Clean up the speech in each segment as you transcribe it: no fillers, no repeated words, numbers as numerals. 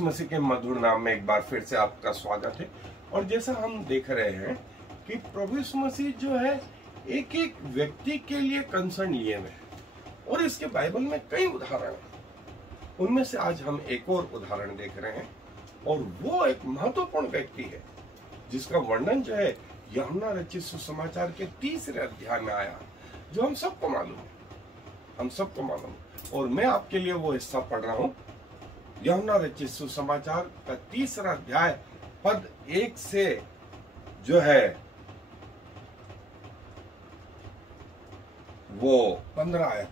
यीशु मसीह के मधुर नाम में एक बार फिर से आपका स्वागत है। और जैसा हम देख रहे हैं कि प्रभु यीशु मसीह जो है एक एक व्यक्ति के लिए कंसर्न लिए हुए हैं और इसके बाइबल में कई उदाहरण हैं। उनमें से आज हम एक और उदाहरण देख रहे हैं और वो एक महत्वपूर्ण व्यक्ति है जिसका वर्णन जो है यूहन्ना रचित सुसमाचार के 3 अध्याय में आया, जो हम सबको मालूम है। और मैं आपके लिए वो हिस्सा पढ़ रहा हूँ, यूहन्ना रचित सुसमाचार का 3 अध्याय पद 1 से जो है वो 15 आयत,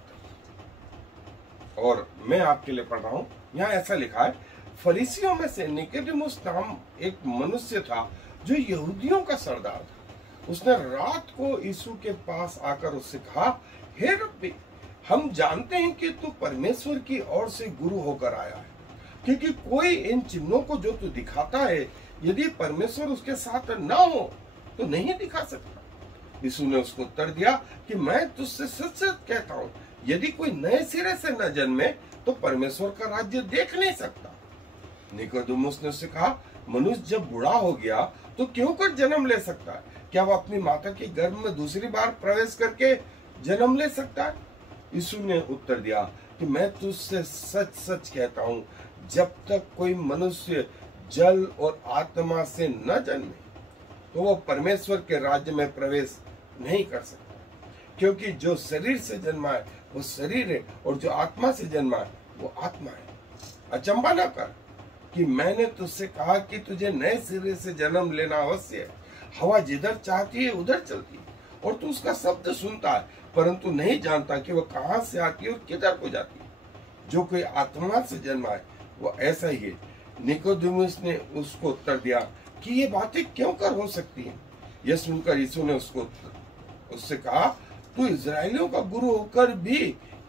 और मैं आपके लिए पढ़ रहा हूँ। यहाँ ऐसा लिखा है, फरीसियों में से निकोदेमुस नाम एक मनुष्य था जो यहूदियों का सरदार था। उसने रात को यीशु के पास आकर उससे कहा, हे रब्बी, हम जानते हैं कि तू परमेश्वर की ओर से गुरु होकर आया है, क्योंकि कोई इन चिन्हों को जो तू दिखाता है, यदि परमेश्वर उसके साथ न हो तो नहीं दिखा सकता। यीशु ने उसको उत्तर दिया कि मैं तुझसे सच सच कहता हूँ, यदि कोई नए सिरे से न जन्मे तो परमेश्वर का राज्य देख नहीं सकता। निकोदेमुस ने उससे कहा, मनुष्य जब बूढ़ा हो गया तो क्यों कर जन्म ले सकता है? क्या वह अपनी माता के गर्भ में दूसरी बार प्रवेश करके जन्म ले सकता है? यीशु ने उत्तर दिया कि मैं तुझसे सच सच कहता हूँ, जब तक कोई मनुष्य जल और आत्मा से न जन्मे तो वो परमेश्वर के राज्य में प्रवेश नहीं कर सकता। क्योंकि जो शरीर से जन्मा है वो शरीर है, और जो आत्मा से जन्मा है वो आत्मा है। अचंबा न कर कि मैंने तुझसे कहा कि तुझे नए सिरे से जन्म लेना अवश्य है। हवा जिधर चाहती है उधर चलती है, और तू उसका शब्द सुनता है, परंतु नहीं जानता कि वह कहाँ से आती है और किधर को जाती है। जो कोई आत्मा से जन्मा है वो ऐसा ही है। निकोदेमुस ने उसको उत्तर दिया कि ये बातें क्यों कर हो सकती हैं? यह सुनकर यीशु ने उससे कहा, तू इजरायलियों का गुरु होकर भी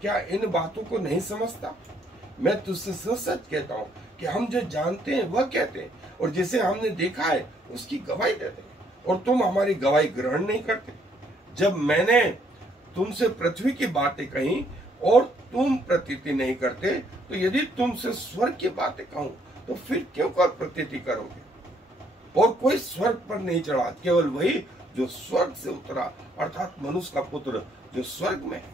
क्या इन बातों को नहीं समझता? मैं तुझसे सच सच कहता हूँ कि हम जो जानते हैं वह कहते हैं, और जिसे हमने देखा है उसकी गवाही देते हैं, और तुम हमारी गवाही ग्रहण नहीं करते। जब मैंने तुमसे पृथ्वी की बातें कही और तुम प्रतीति नहीं करते, तो यदि तुमसे स्वर्ग की बातें कहूं तो फिर क्यों कर प्रतीति करोगे? और कोई स्वर्ग पर नहीं चढ़ा, केवल वही जो स्वर्ग से उतरा, अर्थात मनुष्य का पुत्र जो स्वर्ग में है।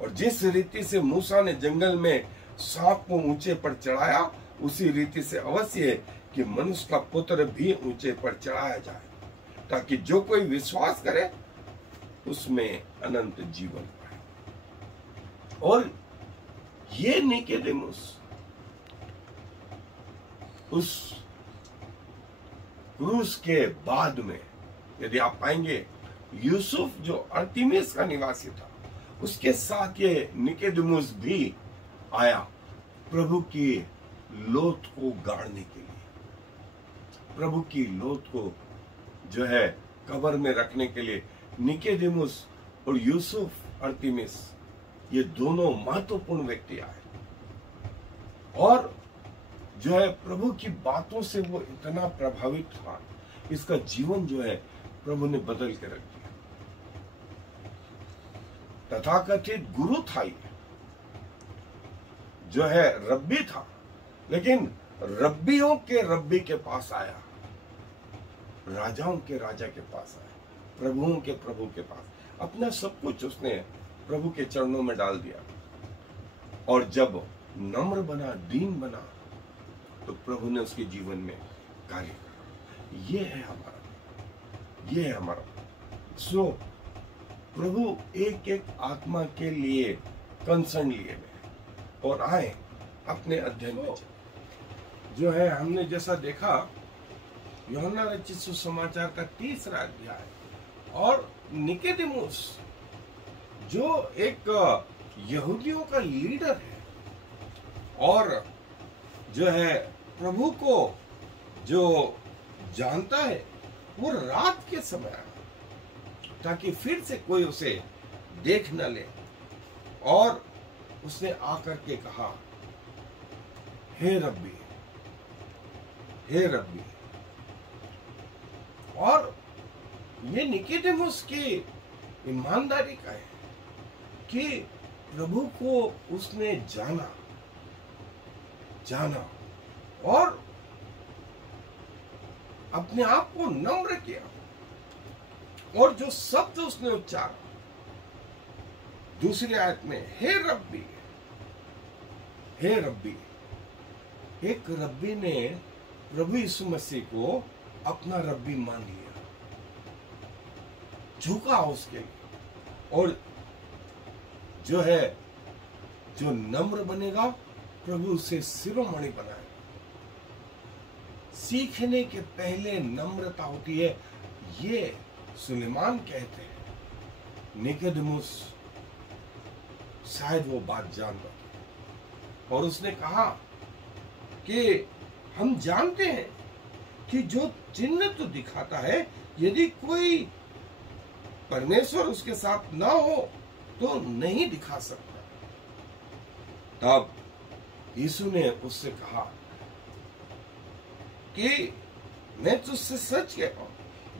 और जिस रीति से मूसा ने जंगल में सांप को ऊंचे पर चढ़ाया, उसी रीति से अवश्य है कि मनुष्य का पुत्र भी ऊंचे पर चढ़ाया जाए, ताकि जो कोई विश्वास करे उसमें अनंत जीवन पाए। और ये निकोदेमुस उस क्रूस के बाद में, यदि आप पाएंगे, यूसुफ जो अरतिमिस का निवासी था, उसके साथ ये निकोदेमुस भी आया प्रभु की लोथ को गाड़ने के लिए, प्रभु की लोथ को जो है कब्र में रखने के लिए। निकोदेमुस और यूसुफ अरतिमिस, ये दोनों महत्वपूर्ण व्यक्ति आए, और जो है प्रभु की बातों से वो इतना प्रभावित था, इसका जीवन जो है प्रभु ने बदल के रख दिया। तथाकथित गुरु था ये, जो है रब्बी था, लेकिन रब्बियों के रब्बी के पास आया, राजाओं के राजा के पास आया, प्रभुओं के प्रभु के पास। अपना सब कुछ उसने प्रभु के चरणों में डाल दिया, और जब नम्र बना, दीन बना, तो प्रभु ने उसके जीवन में कार्य करा। ये है हमारा सो प्रभु एक एक आत्मा के लिए कंसर्न लिए हुए। और आए अपने अध्ययन में जो है, हमने जैसा देखा यूहन्ना रचित सुसमाचार का 3 अध्याय, और निकोदेमुस जो एक यहूदियों का लीडर है, और जो है प्रभु को जो जानता है, वो रात के समय आया ताकि फिर से कोई उसे देख न ले। और उसने आकर के कहा, हे रब्बी, हे रब्बी। और ये निकोदेमुस की ईमानदारी का है कि प्रभु को उसने जाना और अपने आप को नम्र किया, और जो शब्द उसने उच्चारा दूसरी आयत में, हे रब्बी, हे रब्बी। एक रब्बी ने प्रभु यीशु मसीह को अपना रब्बी मान लिया, झुका उसके लिए। और जो नम्र बनेगा प्रभु उसे शिरोमणि बनाएगा। सीखने के पहले नम्रता होती है, ये सुलेमान कहते हैं। निकोदेमुस शायद वो बात जानता था, और उसने कहा कि हम जानते हैं कि जो चिन्ह तो दिखाता है, यदि कोई परमेश्वर उसके साथ ना हो तो नहीं दिखा सकता। तब यीशु ने उससे कहा कि मैं तुझसे सच कहता हूं,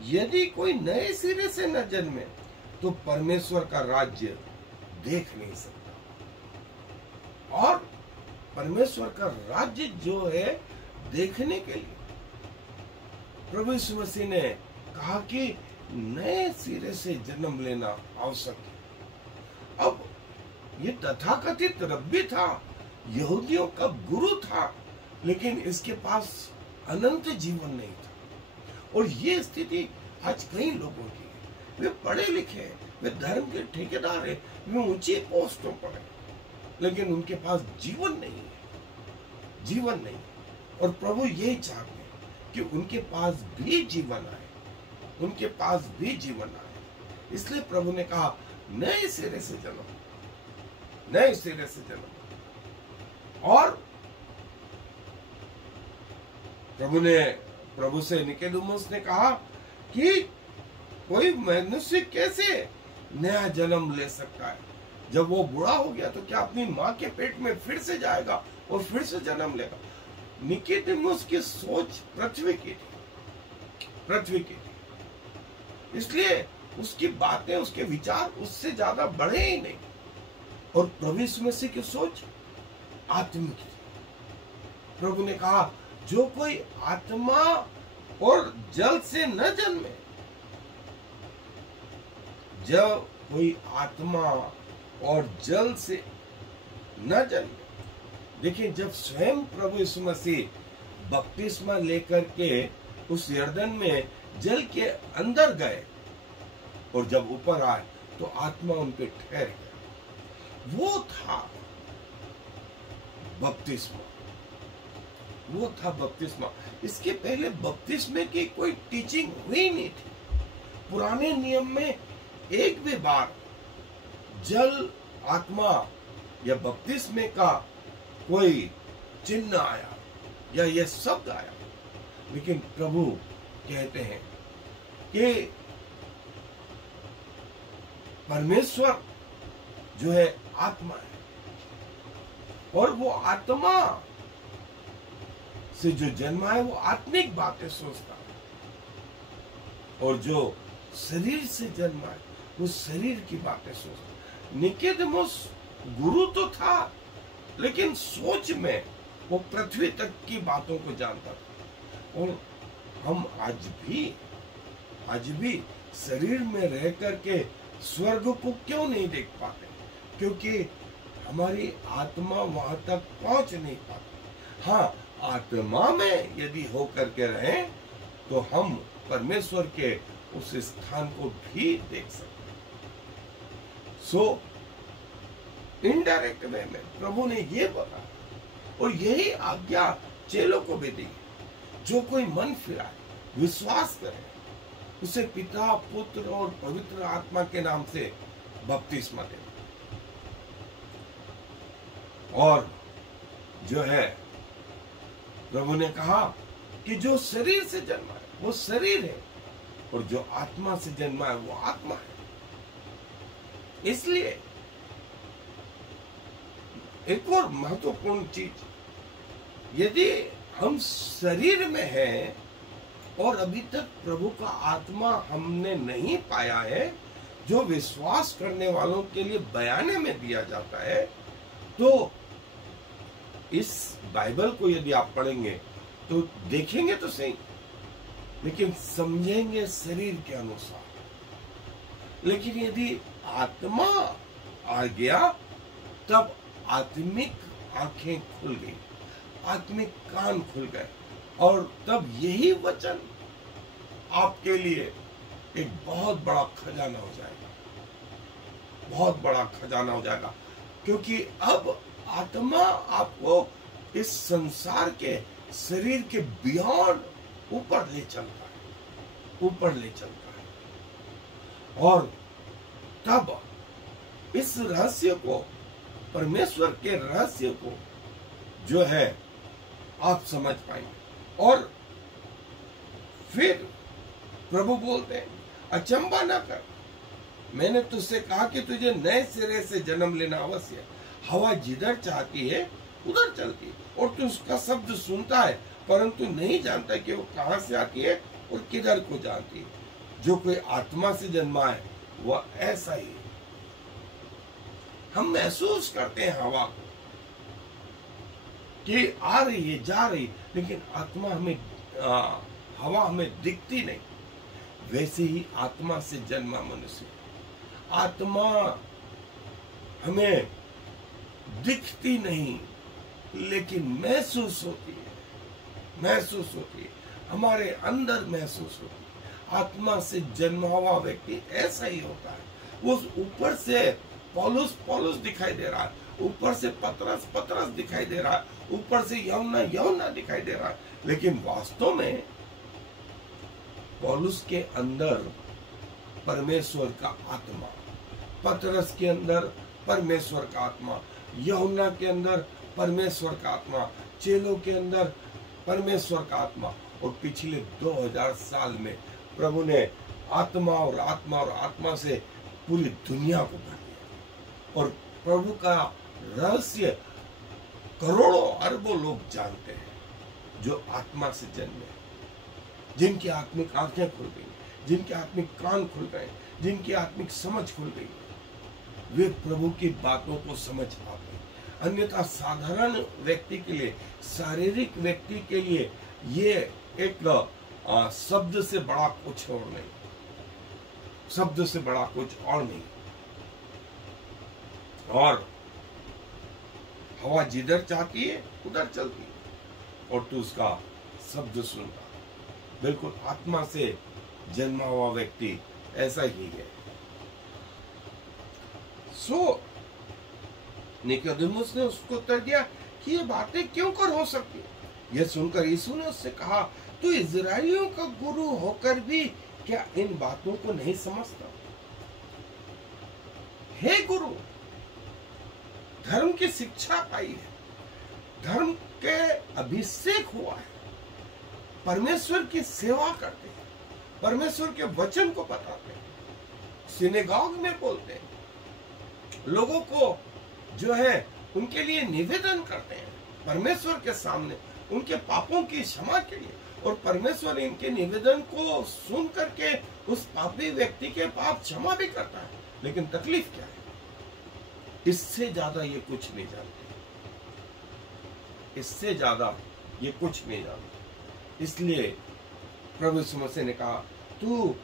यदि कोई नए सिरे से न जन्मे तो परमेश्वर का राज्य देख नहीं सकता। और परमेश्वर का राज्य जो है देखने के लिए प्रभु यीशु मसीह ने कहा कि नए सिरे से जन्म लेना आवश्यक है। अब ये तथाकथित रब्बी था, यहूदियों का गुरु था, लेकिन इसके पास अनंत जीवन नहीं था। और ये स्थिति आज कई लोगों की है। वे पढ़े लिखे हैं, वे धर्म के ठेकेदार हैं, वे ऊंची पोस्टों पर हैं, लेकिन उनके पास जीवन नहीं है, जीवन नहीं। और प्रभु यही चाहते हैं कि उनके पास भी जीवन आए, उनके पास भी जीवन आए। इसलिए प्रभु ने कहा नए सिरे से जन्म, नए सिरे से जन्म। और प्रभु से निकोदेमुस ने कहा कि कोई मनुष्य कैसे नया जन्म ले सकता है? जब वो बूढ़ा हो गया तो क्या अपनी माँ के पेट में फिर से जाएगा और फिर से जन्म लेगा? निकोदेमुस की सोच पृथ्वी की थी, पृथ्वी की थी। इसलिए उसकी बातें, उसके विचार उससे ज्यादा बढ़े ही नहीं। और प्रभु यीशु मसीह की सोच आत्मिक थी। प्रभु ने कहा जो कोई आत्मा और जल से न जन्मे, जब कोई आत्मा और जल से न जन्मे। देखिए, जब स्वयं प्रभु यीशु मसीह बपतिस्मा लेकर के उस यर्दन में जल के अंदर गए और जब ऊपर आए तो आत्मा उन पे ठहर गया। वो था बपतिस्मा, वो था बपतिस्मा। इसके पहले बपतिस्मे की कोई टीचिंग हुई नहीं थी। पुराने नियम में एक भी बार जल, आत्मा या बपतिस्मे का कोई चिन्ह आया या ये शब्द आया, लेकिन प्रभु कहते हैं कि परमेश्वर जो है आत्मा है, और वो आत्मा से जो जन्मा है वो आत्मिक बातें सोचता है, और जो शरीर से जन्मा है वो शरीर की बातें सोचता है। निकोदेमुस गुरु तो था, लेकिन सोच में वो पृथ्वी तक की बातों को जानता था। और हम आज भी शरीर में रह करके स्वर्ग को क्यों नहीं देख पाते? क्योंकि हमारी आत्मा वहां तक पहुंच नहीं पाती। हाँ, आत्मा में यदि हो करके रहें तो हम परमेश्वर के उस स्थान को भी देख सकते हैं। सो इनडायरेक्ट वे में प्रभु ने ये बताया, और यही आज्ञा चेलों को भी दी, जो कोई मन फिराए, विश्वास करे, उसे पिता, पुत्र और पवित्र आत्मा के नाम से बपतिस्मा दे। और जो है प्रभु ने कहा कि जो शरीर से जन्मा है वो शरीर है, और जो आत्मा से जन्मा है वो आत्मा है। इसलिए एक और महत्वपूर्ण चीज, यदि हम शरीर में हैं और अभी तक प्रभु का आत्मा हमने नहीं पाया है, जो विश्वास करने वालों के लिए बयाने में दिया जाता है, तो इस बाइबल को यदि आप पढ़ेंगे तो देखेंगे तो सही, लेकिन समझेंगे शरीर के अनुसार। लेकिन यदि आत्मा आ गया तब आत्मिक आंखें खुल गई, आत्मिक कान खुल गए, और तब यही वचन आपके लिए एक बहुत बड़ा खजाना हो जाएगा, बहुत बड़ा खजाना हो जाएगा। क्योंकि अब आत्मा आपको इस संसार के शरीर के बियॉन्ड ऊपर ले चलता है, ऊपर ले चलता है। और तब इस रहस्य को, परमेश्वर के रहस्य को जो है आप समझ पाएंगे। और फिर प्रभु बोलते हैं, अचंबा न कर, मैंने तुझसे कहा कि तुझे नए सिरे से जन्म लेना अवश्य है। हवा जिधर चाहती है उधर चलती है, और तू उसका शब्द सुनता है, परंतु नहीं जानता कि वो कहां से आती है और किधर को जाती है। जो कोई आत्मा से जन्मा है वह ऐसा ही है। हम महसूस करते हैं हवा को कि आ रही है, जा रही, लेकिन आत्मा हमें हवा हमें दिखती नहीं। वैसे ही आत्मा से जन्मा मनुष्य, आत्मा हमें दिखती नहीं लेकिन महसूस होती है, महसूस होती है, हमारे अंदर महसूस होती है। आत्मा से जन्मा हुआ व्यक्ति ऐसा ही होता है। वो ऊपर से पौलुस पौलुस दिखाई दे रहा है, ऊपर से पतरस पतरस दिखाई दे रहा है, ऊपर से यूहन्ना यूहन्ना दिखाई दे रहा है, लेकिन वास्तव में पौलुस के अंदर परमेश्वर का आत्मा, पतरस के अंदर परमेश्वर का आत्मा, यूहन्ना के अंदर परमेश्वर का आत्मा, चेलों के अंदर परमेश्वर का आत्मा। और पिछले 2000 साल में प्रभु ने आत्मा और आत्मा और आत्मा से पूरी दुनिया को भर दिया। और प्रभु का रहस्य करोड़ों अरबों लोग जानते हैं, जो आत्मा से जन्मे, जिनकी आत्मिक आंखें खुल गई, जिनके आत्मिक कान खुल गए, जिनकी आत्मिक समझ खुल गई, वे प्रभु की बातों को समझ पाते हैं। अन्यथा साधारण व्यक्ति के लिए, शारीरिक व्यक्ति के लिए ये एक शब्द से बड़ा कुछ और नहीं, शब्द से बड़ा कुछ और नहीं। और हवा जिधर चाहती है उधर चलती है, और तू उसका शब्द सुनता। बिल्कुल आत्मा से जन्मा हुआ व्यक्ति ऐसा ही है। सो निकोदेमुस ने उसको उत्तर दिया कि ये बातें क्यों कर हो सकती है। यह सुनकर यीशु ने उससे कहा, तू इजराइलियों का गुरु होकर भी क्या इन बातों को नहीं समझता? हे गुरु, धर्म की शिक्षा पाई है, धर्म के अभिषेक हुआ है, परमेश्वर की सेवा करते हैं, परमेश्वर के वचन को बताते हैं, सिनेगॉग में बोलते हैं, लोगों को जो है उनके लिए निवेदन करते हैं परमेश्वर के सामने, उनके पापों की क्षमा के लिए। और परमेश्वर इनके निवेदन को सुन करके उस पापी व्यक्ति के पाप क्षमा भी करता है। लेकिन तकलीफ क्या है? इससे ज्यादा ये कुछ नहीं जानते, इससे ज्यादा ये कुछ नहीं जानते। इसलिए प्रभु यीशु मसीह ने कहा, तू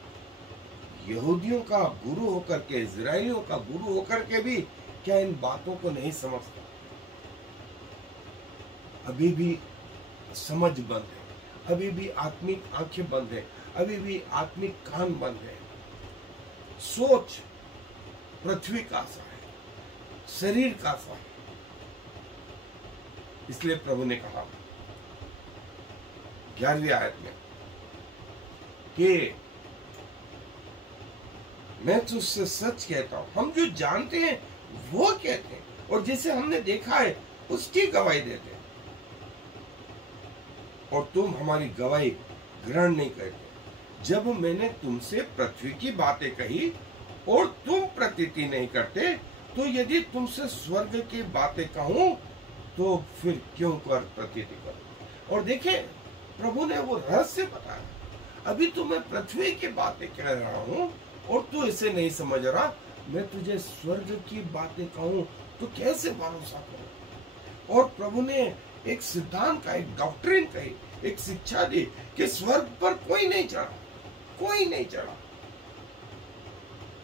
यहूदियों का गुरु होकर के, इजराइलियों का गुरु होकर के भी क्या इन बातों को नहीं समझता? अभी भी समझ बंद है, अभी भी आत्मिक आंखें बंद है, अभी भी आत्मिक कान बंद है। सोच पृथ्वी का सा है, शरीर का सा है। इसलिए प्रभु ने कहा 11वीं आयत में कि मैं तुझसे सच कहता हूं, हम जो जानते हैं वो कहते हैं, और जिसे हमने देखा है उसकी गवाही देते हैं, और तुम हमारी गवाही ग्रहण नहीं करते। जब मैंने तुमसे पृथ्वी की बातें कही और तुम प्रतीति नहीं करते, तो यदि तुमसे स्वर्ग की बातें कहूं तो फिर क्यों कर प्रतीति करो? और देखे, प्रभु ने वो रहस्य बताया। अभी तो मैं पृथ्वी की बातें कह रहा हूं और तू इसे नहीं समझ रहा, मैं तुझे स्वर्ग की बातें कहूं तो कैसे भरोसा करूं? और प्रभु ने एक सिद्धांत का, एक डॉक्ट्रिन का, एक शिक्षा दी कि स्वर्ग पर कोई नहीं चढ़ा, कोई नहीं चढ़ा,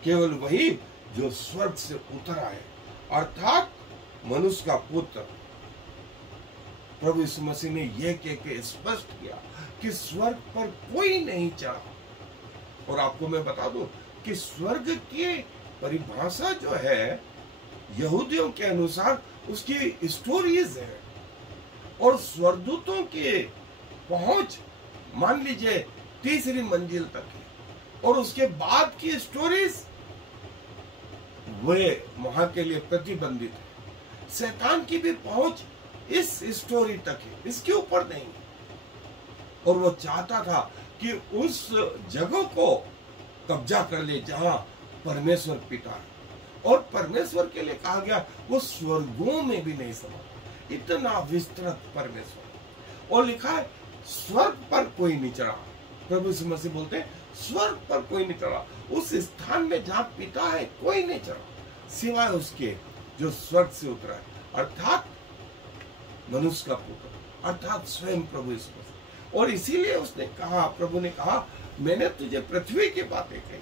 केवल वही जो स्वर्ग से उतरा है, अर्थात मनुष्य का पुत्र। प्रभु यीशु मसीह ने यह कह के स्पष्ट किया कि स्वर्ग पर कोई नहीं चढ़ा। और आपको मैं बता दूं कि स्वर्ग की परिभाषा जो है यहूदियों के अनुसार उसकी स्टोरीज है, और स्वर्गदूतों की पहुंच मान लीजिए तीसरी मंजिल तक है, और उसके बाद की स्टोरीज वे वहां के लिए प्रतिबंधित है। शैतान की भी पहुंच इस स्टोरी तक है, इसके ऊपर नहीं। और वो चाहता था कि उस जगह को कब्जा कर ले जहां परमेश्वर पिता है, और परमेश्वर के लिए कहा गया वो स्वर्गों में भी नहीं समा, इतना विस्तृत परमेश्वर। और लिखा है स्वर्ग पर कोई नहीं चढ़ा। प्रभु यीशु मसीह बोलते हैं स्वर्ग पर कोई नहीं चढ़ा, उस स्थान में जहां पिता है कोई नहीं चढ़ा सिवाय उसके जो स्वर्ग से उतरा है, अर्थात मनुष्य का पुत्र, अर्थात स्वयं प्रभु यीशु मसीह। और इसीलिए उसने कहा, प्रभु ने कहा मैंने तुझे पृथ्वी की बातें कही,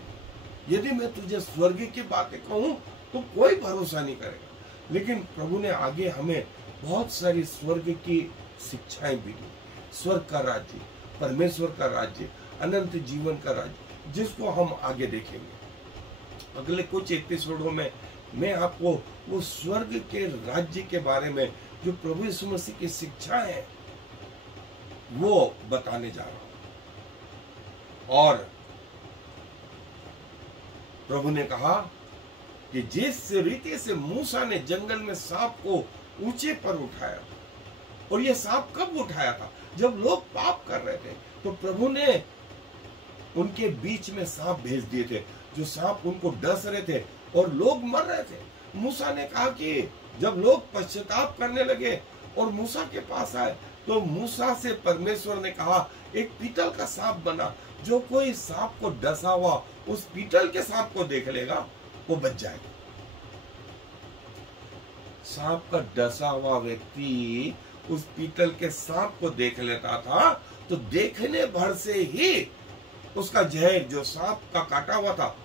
यदि मैं तुझे स्वर्ग की बातें कहूं तो कोई भरोसा नहीं करेगा। लेकिन प्रभु ने आगे हमें बहुत सारी स्वर्ग की शिक्षाएं भी दी। स्वर्ग का राज्य, परमेश्वर का राज्य, अनंत जीवन का राज्य, जिसको हम आगे देखेंगे अगले कुछ एपिसोडों में। मैं आपको वो स्वर्ग के राज्य के बारे में जो प्रभु यीशु मसीह की शिक्षा है वो बताने जा रहा हूं। और प्रभु ने कहा कि जिस रीति से मूसा ने जंगल में सांप को ऊंचे पर उठाया, और ये सांप कब उठाया था? जब लोग पाप कर रहे थे, तो प्रभु ने उनके बीच में सांप भेज दिए थे, जो सांप उनको डस रहे थे और लोग मर रहे थे। मूसा ने कहा कि जब लोग पश्चाताप करने लगे और मूसा के पास आए, तो मूसा से परमेश्वर ने कहा एक पीतल का सांप बना, जो कोई सांप को डसा हुआ उस पीतल के सांप को देख लेगा वो बच जाएगा। सांप का डसा हुआ व्यक्ति उस पीतल के सांप को देख लेता था, तो देखने भर से ही उसका जहर, जो सांप का काटा हुआ था,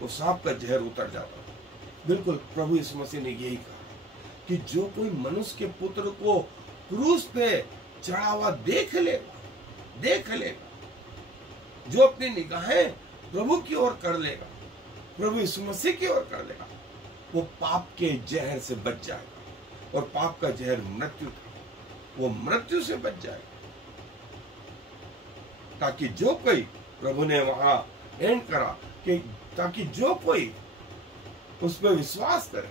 वो सांप का जहर उतर जाता था। बिल्कुल प्रभु यीशु मसीह ने यही कहा कि जो कोई मनुष्य के पुत्र को क्रूस पे चढ़ा हुआ देख लेगा, जो अपनी निगाहें प्रभु की ओर कर लेगा, प्रभु यीशु मसीह की ओर कर लेगा, वो पाप के जहर से बच जाएगा। और पाप का जहर मृत्यु था, वो मृत्यु से बच जाएगा। ताकि जो कोई, प्रभु ने वहां एंड करा कि ताकि जो कोई उस पर विश्वास करे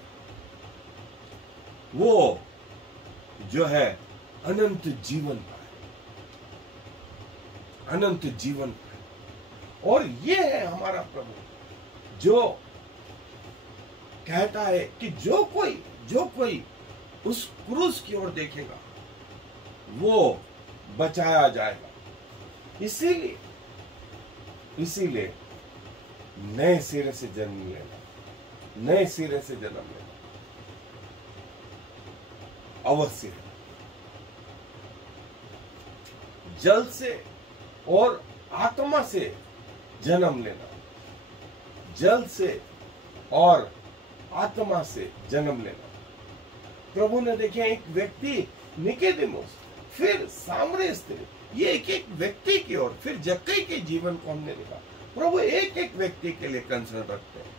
वो जो है अनंत जीवन पाए, अनंत जीवन पाए। और ये है हमारा प्रभु जो कहता है कि जो कोई उस क्रूस की ओर देखेगा वो बचाया जाएगा। इसीलिए नए सिरे से जन्म लेना, नए सिरे से जन्म लेना अवश्य है। जल से और आत्मा से जन्म लेना, जल से और आत्मा से जन्म लेना। प्रभु ने देखे एक व्यक्ति निकोदेमुस, फिर सामरी स्त्री, ये एक एक व्यक्ति की ओर, फिर जक्कई के जीवन को हमने देखा। प्रभु एक एक व्यक्ति के लिए कंसर्न रखते हैं।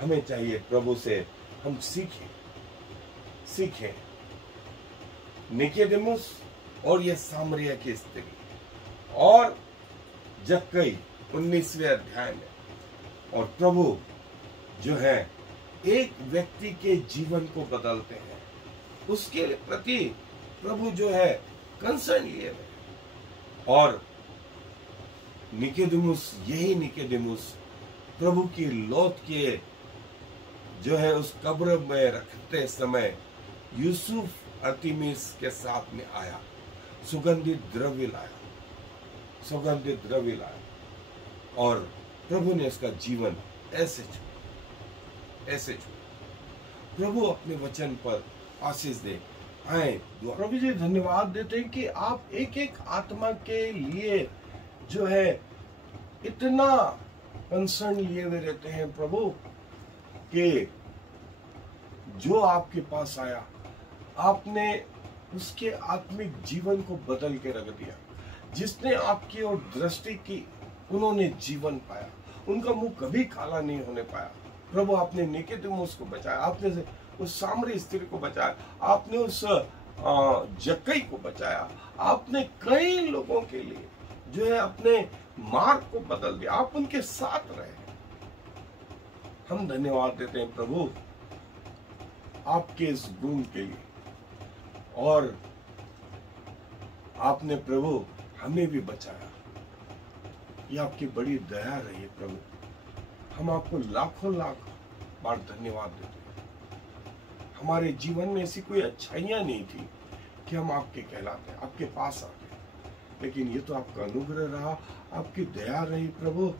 हमें चाहिए प्रभु से हम सीखें। निकोदेमुस और ये सामरिया की स्त्री और जक्कई 19वें अध्याय में, और प्रभु जो है एक व्यक्ति के जीवन को बदलते हैं, उसके प्रति प्रभु जो है कंसर्न लिए हुए। और निकोदेमुस, यही निकोदेमुस प्रभु की लौट के जो है उस कब्र में रखते समय यूसुफ अरतिमिस के साथ में आया, सुगंधित द्रव्य लाया, और प्रभु ने इसका जीवन ऐसे छुआ। प्रभु अपने वचन पर आशीष दे आए। प्रभु जी धन्यवाद देते हैं कि आप एक एक आत्मा के लिए जो है इतना कंसर्न लिए हुए रहते हैं प्रभु, कि जो आपके पास आया आपने उसके आत्मिक जीवन को बदल के रख दिया। जिसने आपकी ओर दृष्टि की उन्होंने जीवन पाया, उनका मुंह कभी काला नहीं होने पाया। प्रभु आपने निकोदेमुस को बचाया, आपने उस सामरी स्त्री को बचाया, आपने उस जक्कई को बचाया, आपने कई लोगों के लिए जो है अपने मार्ग को बदल दिया, आप उनके साथ रहे। हम धन्यवाद देते हैं प्रभु आपके इस गुण के लिए, और आपने प्रभु हमें भी बचाया। ये आपकी बड़ी दया रही है प्रभु, हम आपको लाखों लाख बार धन्यवाद देते हैं। हमारे जीवन में ऐसी कोई अच्छाइयां नहीं थी कि हम आपके कहलाते, आपके पास आते, लेकिन ये तो आपका अनुग्रह रहा, आपकी दया रही प्रभु,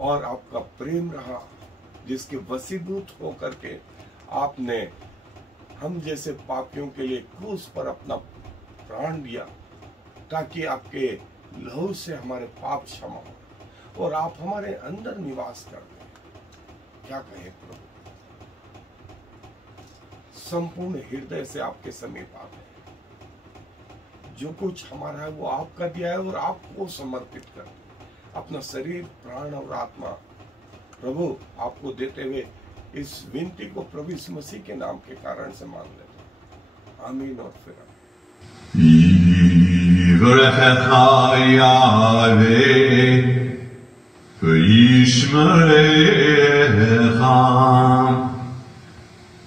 और आपका प्रेम रहा, जिसके वशीभूत होकर के आपने हम जैसे पापियों के लिए क्रूस पर अपना प्राण दिया, ताकि आपके लहू से हमारे पाप क्षमा हो और आप हमारे अंदर निवास कर दें। क्या कहें प्रभु, संपूर्ण हृदय से आपके समीप आते हैं। जो कुछ हमारा है वो आपका दिया है और आपको समर्पित कर अपना शरीर, प्राण और आत्मा प्रभु आपको देते हुए इस विनती को प्रभु यीशु मसीह के नाम के कारण से मांग लेते हैं। आमीन और फिर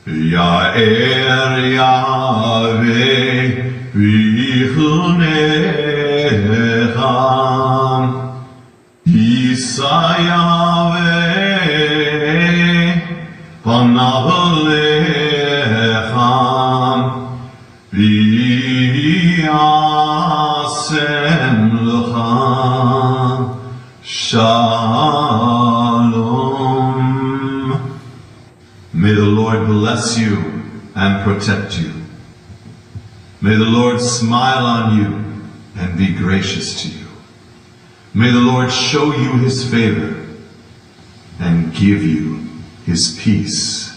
Ya'er Yahweh v'yichunecha Yisa Yahweh panav lecha v'yasem lecha Shalom. May the Lord bless you and protect you. May the Lord smile on you and be gracious to you. May the Lord show you his favor and give you his peace.